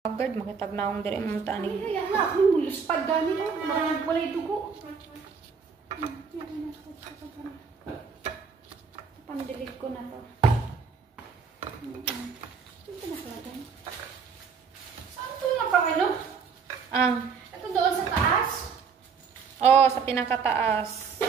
Agad makitagnaong dire mong tani. Ay, anak, may muluspad gani lang. Marang walay dugo. Pandilig ko na to. Ito na pala. Saan ito na pang ano? Ito doon sa taas? Oo, sa pinakataas.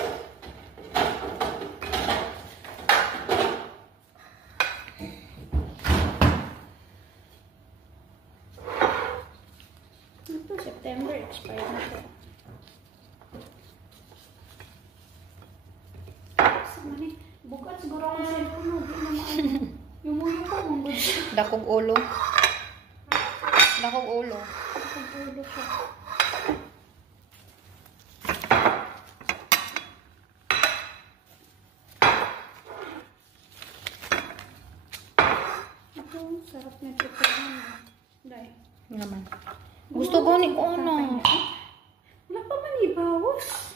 Ito, September, expired na ito. Sama ni, bukat siguro ang cellphone mo. Di na maano. Yung muyo ko, mong good. Dakog ulo. Dakog ulo. Dakog ulo siya. Ito, sarap na ito. Dahil. Naman. Gusto ko ni ko ano. Wala pa man ibawas.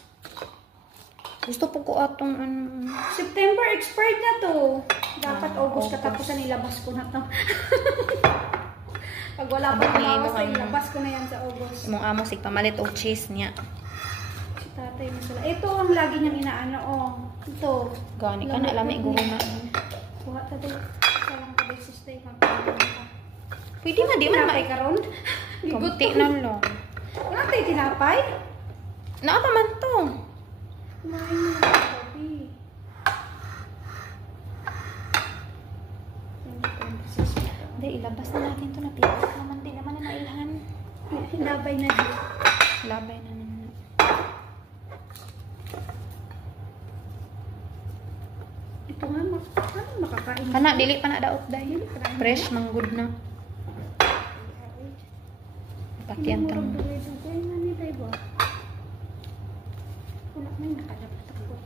Gusto po ko atong ano. September expired na to. Dapat August katapusan ilabas ko na to. Pag wala pa ibawas, ilabas ko na yan sa August. Imong amo sig pamalit og cheese niya. Si tatay masala. Ito ang lagi niyang inaano. Oh, ito. Gani ka na lami guro na. Kuha ta din. Salang ka din sistay magpapalita. Pwede na di man Tinapay karon. Kunti na lang. Wala tayo tinapay? Naa pa man to. Kumain mo na coffee. Hindi, ilabas na natin to. Napipas naman din naman na nailhan. Labay na din. Labay na naman. Ito nga, ano makakain? Kana, dili pa na daot dahil. Fresh, manggod na. Patiyan tang. Dugay na ni tayo ba? Wala may nakadapat-takot.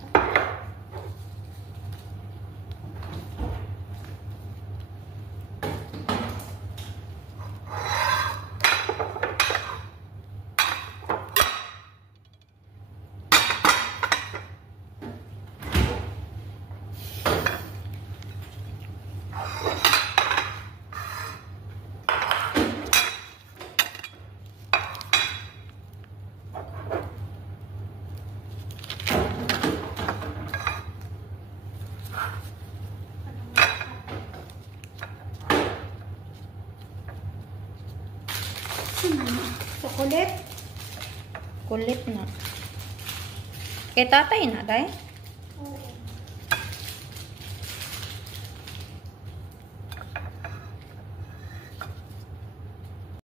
Chocolate? Kulit na. Kay tatay na, day? Oo.